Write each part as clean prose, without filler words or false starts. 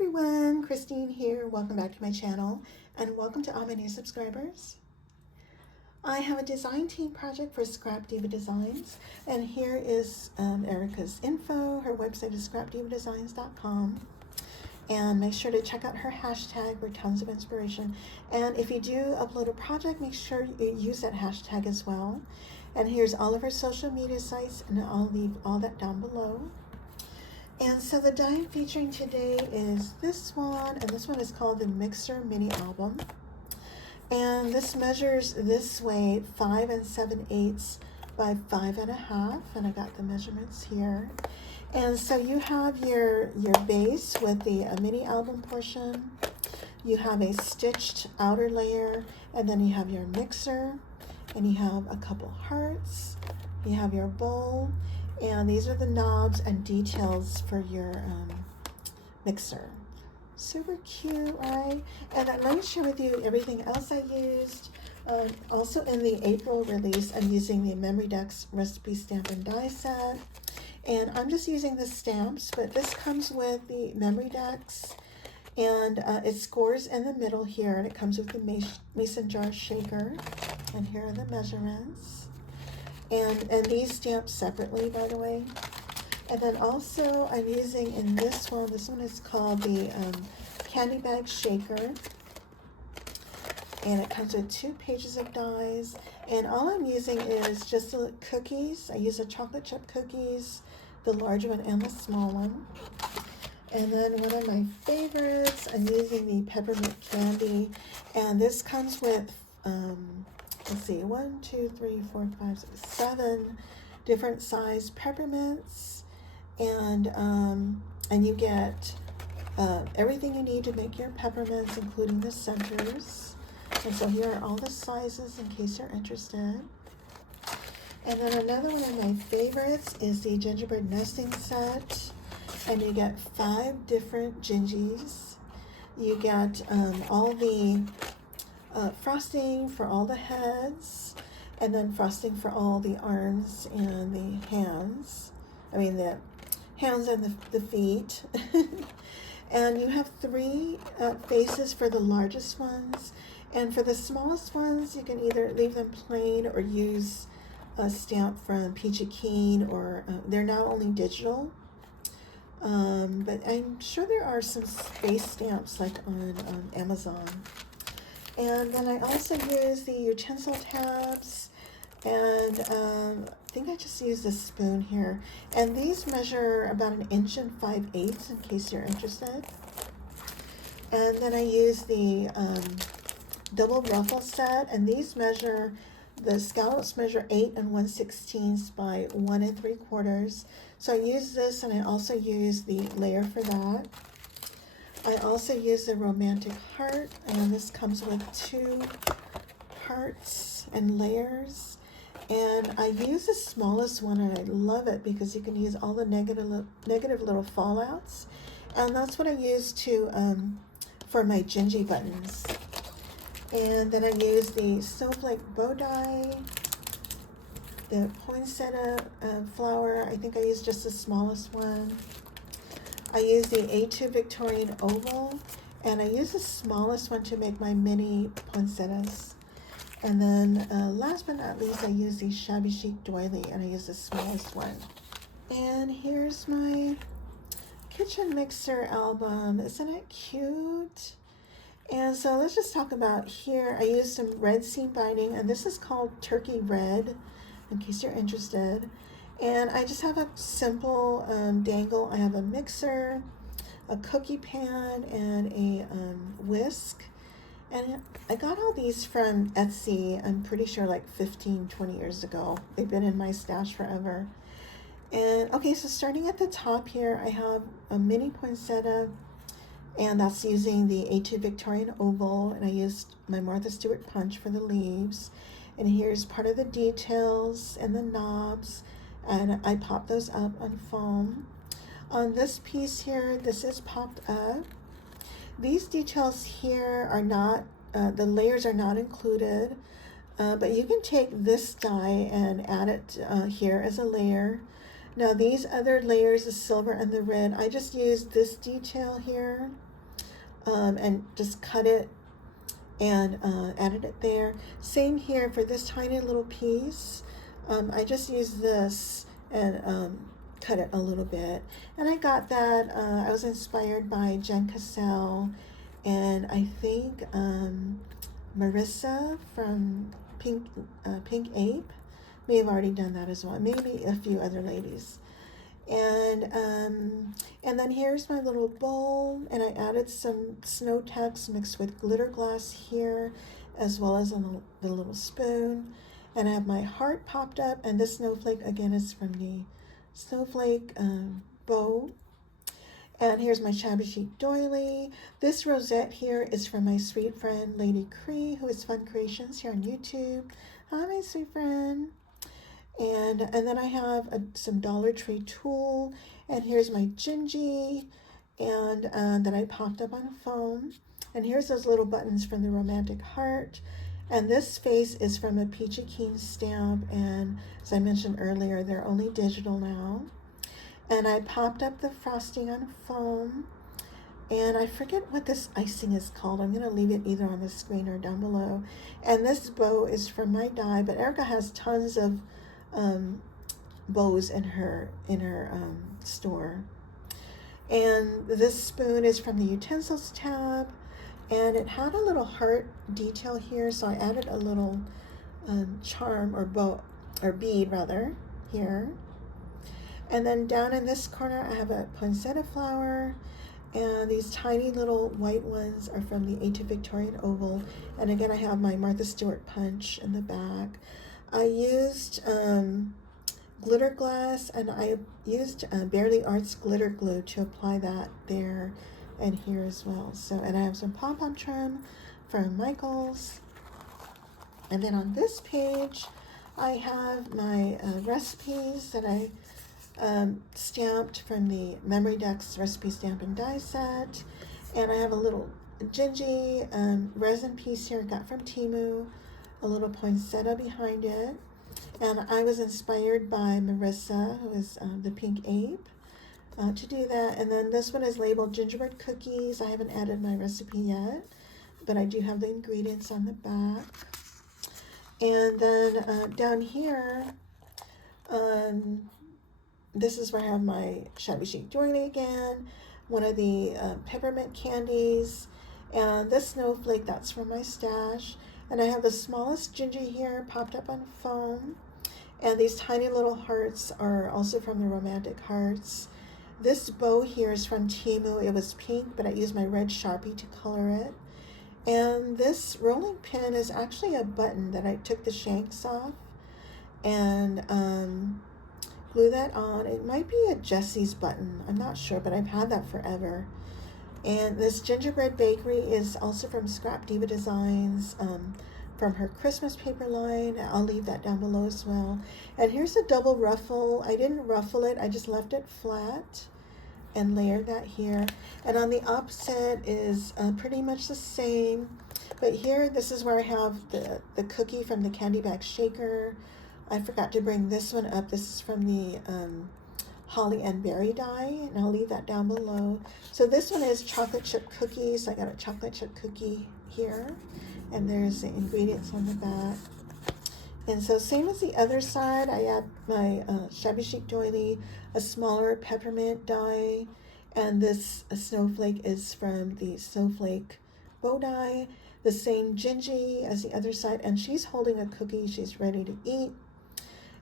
everyone, Christine here. Welcome back to my channel and welcome to all my new subscribers. I have a design team project for Scrap Diva Designs, and here is Erica's info. Her website is scrapdivadesigns.com, and make sure to check out her hashtag for tons of inspiration. And if you do upload a project, make sure you use that hashtag as well. And here's all of her social media sites, and I'll leave all that down below. And so the die I'm featuring today is this one, and this one is called the Mixer Mini Album. And this measures this way 5 7/8 by 5 1/2, and I got the measurements here. And so you have your base with the mini album portion. You have a stitched outer layer, and then you have your mixer, and you have a couple hearts. You have your bowl. And these are the knobs and details for your mixer. Super cute, right? And let me share with you everything else I used. Also in the April release, I'm using the Memorydex recipe stamp and die set. And I'm just using the stamps, but this comes with the Memorydex. And it scores in the middle here, and it comes with the mason jar shaker. And here are the measurements. And these stamped separately, by the way. And then also I'm using in this one is called the Candy Bag Shaker. And it comes with 2 pages of dies. And all I'm using is just the cookies. I use the chocolate chip cookies, the large one and the small one. And then one of my favorites, I'm using the peppermint candy. And this comes with let's see, 1, 2, 3, 4, 5, 6, 7 different size peppermints, and you get everything you need to make your peppermints, including the centers. And so here are all the sizes in case you're interested. And then another one of my favorites is the Gingerbread Nesting Set, and you get 5 different gingies. You get all the frosting for all the heads, and then frosting for all the arms and the hands. I mean the hands and the feet. And you have 3 faces for the largest ones, and for the smallest ones you can either leave them plain or use a stamp from Peachy Keen, or they're now only digital. But I'm sure there are some space stamps like on Amazon. And then I also use the Utensil Tabs, and I think I just used a spoon here. And these measure about 1 inch and 5/8 in case you're interested. And then I use the double Ruffle Set, and these measure, the scallops measure 8 1/16 by 1 3/4. So I use this, and I also use the layer for that. I also use the romantic heart, and this comes with 2 hearts and layers. And I use the smallest one, and I love it because you can use all the negative little fallouts. And that's what I use to for my gingy buttons. And then I use the Snowflake Bow die, the Poinsettia Flower. I think I use just the smallest one. I use the A2 Victorian Oval, and I use the smallest one to make my mini poinsettias. And then last but not least, I use the Shabby Chic Doily, and I use the smallest one. And here's my kitchen mixer album. Isn't it cute? And so let's just talk about here. I used some red seam binding, and this is called Turkey Red, in case you're interested. And I just have a simple dangle. I have a mixer, a cookie pan, and a whisk. And I got all these from Etsy, I'm pretty sure like 15-20 years ago. They've been in my stash forever. And okay, so starting at the top here, I have a mini poinsettia, and that's using the A2 Victorian Oval, and I used my Martha Stewart punch for the leaves. And here's part of the details and the knobs, and I pop those up on foam. On this piece here, this is popped up. These details here are not, the layers are not included, but you can take this die and add it here as a layer. Now these other layers, the silver and the red, I just used this detail here and just cut it and added it there. Same here for this tiny little piece. I just used this and cut it a little bit. And I got that, I was inspired by Jen Cassell and I think Marissa from Pink Ape may have already done that as well. Maybe a few other ladies. And then here's my little bowl, and I added some snow text mixed with glitter glass here, as well as on the little spoon. And I have my heart popped up, and this snowflake again is from the Snowflake Bow. And here's my Shabby Chic Doily. This rosette here is from my sweet friend Lady Cree, who is Fun Creations here on YouTube. Hi, my sweet friend. And then I have some Dollar Tree tulle, and here's my gingy, and that I popped up on foam. And here's those little buttons from the Romantic Heart. And this face is from a Peachy Keen stamp, and as I mentioned earlier, they're only digital now. And I popped up the frosting on foam, and I forget what this icing is called. I'm going to leave it either on the screen or down below. And this bow is from my die, but Erica has tons of bows in her store. And this spoon is from the Utensils tab, and it had a little heart detail here, so I added a little charm or bow or bead rather here. And then down in this corner I have a Poinsettia Flower, and these tiny little white ones are from the Victorian Oval. And again, I have my Martha Stewart punch in the back. I used glitter glass, and I used Barely Arts glitter glue to apply that there and here as well. So, and I have some pom-pom trim from Michaels. And then on this page, I have my recipes that I stamped from the Memorydex recipe stamp and die set. And I have a little gingy resin piece here I got from Temu, a little poinsettia behind it. And I was inspired by Marissa, who is the Pink Ape, to do that. And then this one is labeled gingerbread cookies. I haven't added my recipe yet, but I do have the ingredients on the back. And then down here, this is where I have my Shabby Chic Doily again, one of the peppermint candies, and this snowflake, that's from my stash. And I have the smallest gingy here popped up on foam. And these tiny little hearts are also from the Romantic Hearts. This bow here is from Temu. It was pink, but I used my red Sharpie to color it. And this rolling pin is actually a button that I took the shanks off and glue that on. It might be a Jessie's button. I'm not sure, but I've had that forever. And this gingerbread bakery is also from Scrap Diva Designs, from her Christmas paper line. I'll leave that down below as well. And here's a double ruffle. I didn't ruffle it, I just left it flat and layered that here. And on the opposite is pretty much the same. But here, this is where I have the cookie from the Candy Bag Shaker. I forgot to bring this one up. This is from the Holly and Berry die, and I'll leave that down below. So this one is chocolate chip cookies. I got a chocolate chip cookie here, and there's the ingredients on the back. And so same as the other side, I add my Shabby Chic Doily, a smaller peppermint die, and this snowflake is from the Snowflake Bow die, the same gingy as the other side, and she's holding a cookie. She's ready to eat.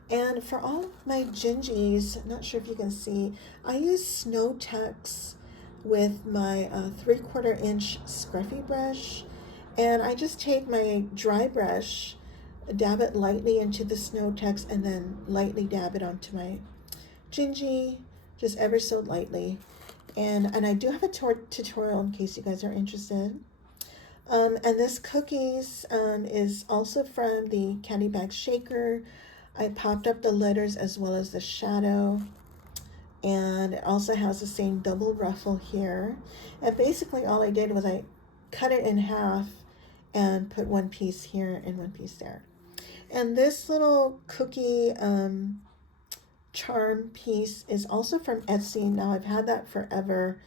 And for all of my gingies, not sure if you can see, I use Snow Tex with my 3/4 inch scruffy brush, and I just take my dry brush, dab it lightly into the Snow Tex, and then lightly dab it onto my gingy, just ever so lightly. And I do have a tutorial in case you guys are interested. And this cookies is also from the Candy Bag Shaker. I popped up the letters as well as the shadow, and it also has the same double ruffle here. And basically all I did was I cut it in half and put one piece here and one piece there. And this little cookie charm piece is also from Etsy. Now I've had that forever,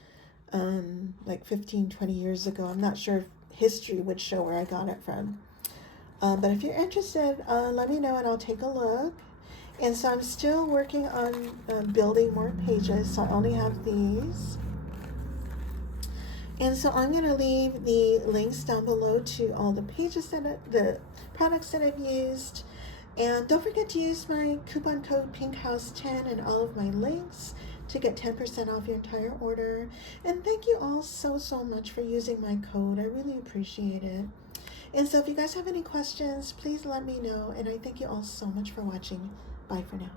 like 15-20 years ago. I'm not sure if history would show where I got it from. But if you're interested, let me know and I'll take a look. And so I'm still working on building more pages, so I only have these. And so I'm going to leave the links down below to all the pages the products that I've used. And don't forget to use my coupon code PINKHOUSE10 and all of my links to get 10% off your entire order. And thank you all so much for using my code. I really appreciate it. And so if you guys have any questions, please let me know. And I thank you all so much for watching. Bye for now.